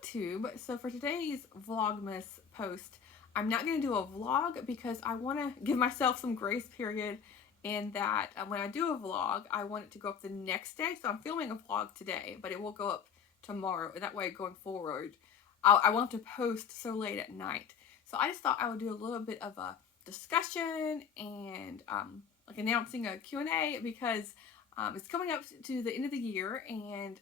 YouTube. So for today's Vlogmas post, I'm not going to do a vlog because I want to give myself some grace period in that when I do a vlog, I want it to go up the next day. So I'm filming a vlog today, but it will go up tomorrow. That way going forward, I won't have to post so late at night. So I just thought I would do a little bit of a discussion and like announcing a Q&A because it's coming up to the end of the year, and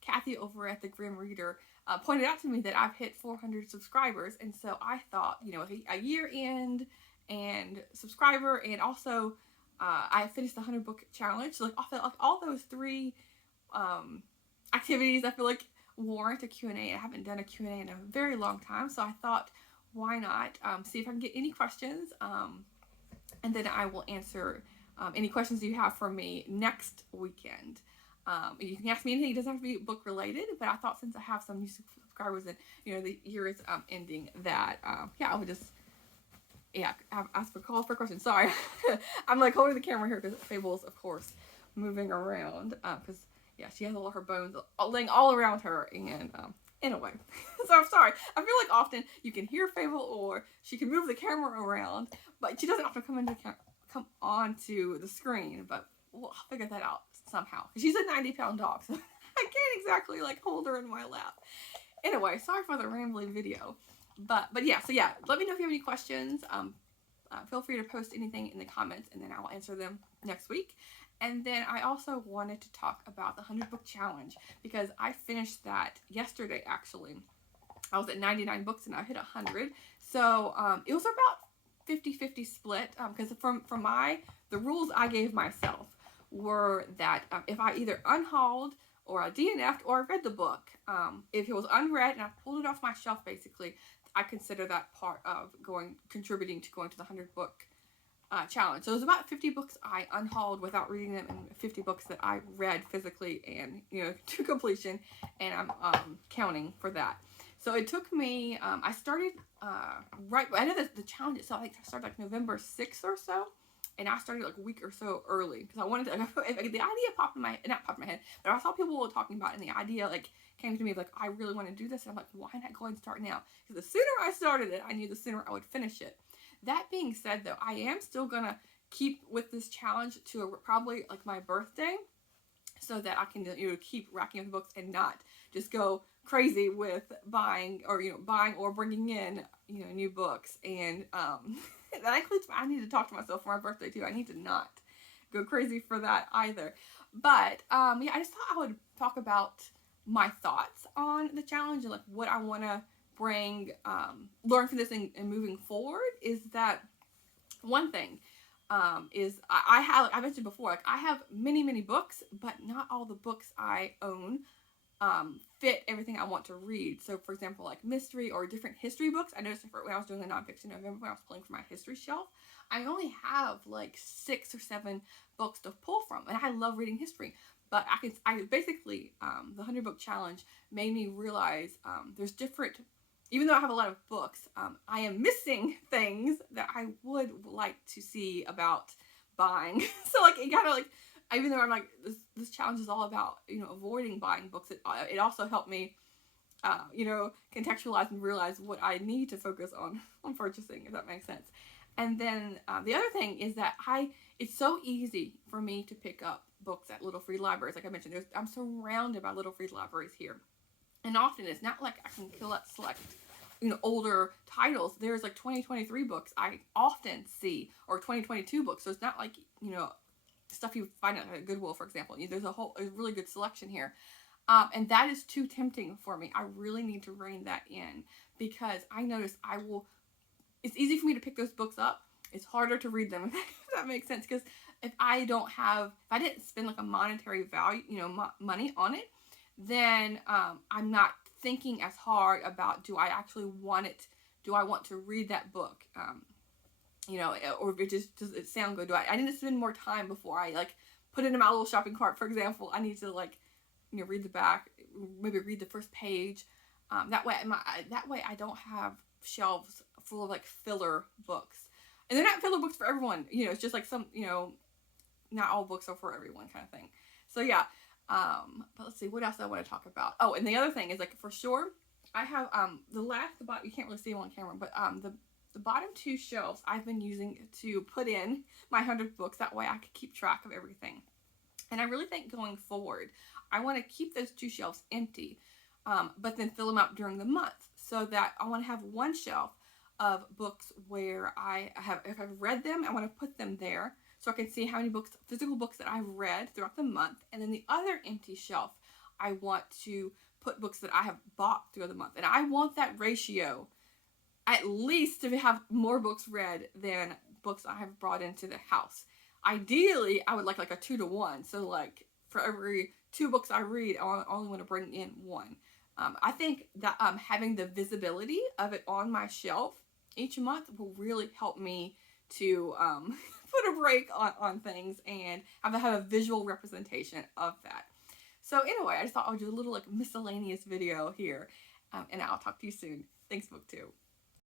Kathy over at the Grim Reader pointed out to me that I've hit 400 subscribers, and so I thought, you know, a year end and subscriber, and also I finished the 100 book challenge. So like all those three activities, I feel like warrant a Q&A. I haven't done a Q&A in a very long time, so I thought, why not see if I can get any questions, and then I will answer any questions you have for me next weekend. You can ask me anything. It doesn't have to be book related, but I thought since I have some new subscribers and, you know, the year is ending, that yeah, I would just ask for call for questions. Sorry, I'm like holding the camera here because Fable's, of course, moving around because yeah, she has all of her bones laying all around her, and anyway, so I'm sorry. I feel like often you can hear Fable or she can move the camera around, but she doesn't often come onto the screen. But we'll figure that out somehow. She's a 90-pound dog, so I can't exactly like hold her in my lap. Anyway, sorry for the rambling video, but yeah. So yeah, let me know if you have any questions. Feel free to post anything in the comments, and then I will answer them next week. And then I also wanted to talk about the 100 book challenge because I finished that yesterday. Actually, I was at 99 books and I hit 100. So it was about 50-50 split because from the rules I gave myself were that if I either unhauled or I DNF'd or I read the book, if it was unread and I pulled it off my shelf, basically, I consider that part of contributing to going to the 100 book challenge. So it was about 50 books I unhauled without reading them, and 50 books that I read physically and, you know, to completion, and I'm counting for that. So it took me, I started right, I know the challenge itself, I think I started like November 6th or so, and I started like a week or so early because I wanted to, the idea popped in my, not popped in my head, but I saw people were talking about it, and the idea like came to me like, I really want to do this, and I'm like, why not go and start now? Because the sooner I started it, I knew the sooner I would finish it. That being said, though, I am still gonna keep with this challenge to probably like my birthday, so that I can, you know, keep racking up the books and not just go crazy with buying or bringing in, you know, new books. And that includes, I need to talk to myself for my birthday too. I need to not go crazy for that either. But yeah, I just thought I would talk about my thoughts on the challenge and like what I want to learn from this and moving forward. Is that one thing is I mentioned before, like I have many books, but not all the books I own fit everything I want to read. So for example, like mystery or different history books, I noticed when I was doing the nonfiction in November, when I was pulling from my history shelf, I only have like 6 or 7 books to pull from, and I love reading history. But I basically, the 100 book challenge made me realize there's different, even though I have a lot of books, I am missing things that I would like to see about buying. So like it kind of like, even though I'm like, this challenge is all about, you know, avoiding buying books, it also helped me, you know, contextualize and realize what I need to focus on purchasing, if that makes sense. And then the other thing is that it's so easy for me to pick up books at little free libraries. Like I mentioned, I'm surrounded by little free libraries here. And often it's not like I can select, you know, older titles. There's like 2023 books I often see, or 2022 books. So it's not like, you know, stuff you find at Goodwill, for example. There's a really good selection here. And that is too tempting for me. I really need to rein that in because I notice it's easy for me to pick those books up. It's harder to read them, if that makes sense. Because if I didn't spend like a monetary value, you know, money on it, then I'm not thinking as hard about, do I actually want it? Do I want to read that book? You know, or does it sound good? I need to spend more time before I like put it in my little shopping cart, for example. I need to like, you know, read the back, maybe read the first page. That way I don't have shelves full of like filler books. And they're not filler books for everyone. You know, it's just like some, you know, not all books are for everyone kind of thing. So yeah. But let's see, what else I want to talk about. Oh, and the other thing is like, for sure, I have you can't really see them on camera, but the bottom two shelves I've been using to put in my 100 books. That way I could keep track of everything. And I really think going forward, I want to keep those two shelves empty, but then fill them up during the month, so that I want to have one shelf of books where if I've read them, I want to put them there so I can see how many books, physical books, that I've read throughout the month. And then the other empty shelf, I want to put books that I have bought throughout the month. And I want that ratio at least to have more books read than books I have brought into the house. Ideally, I would like a 2-to-1. So like for every 2 books I read, I only want to bring in 1. I think that having the visibility of it on my shelf each month will really help me to put a break on things and have a visual representation of that. So anyway, I just thought I would do a little like miscellaneous video here, and I'll talk to you soon. Thanks, BookTube.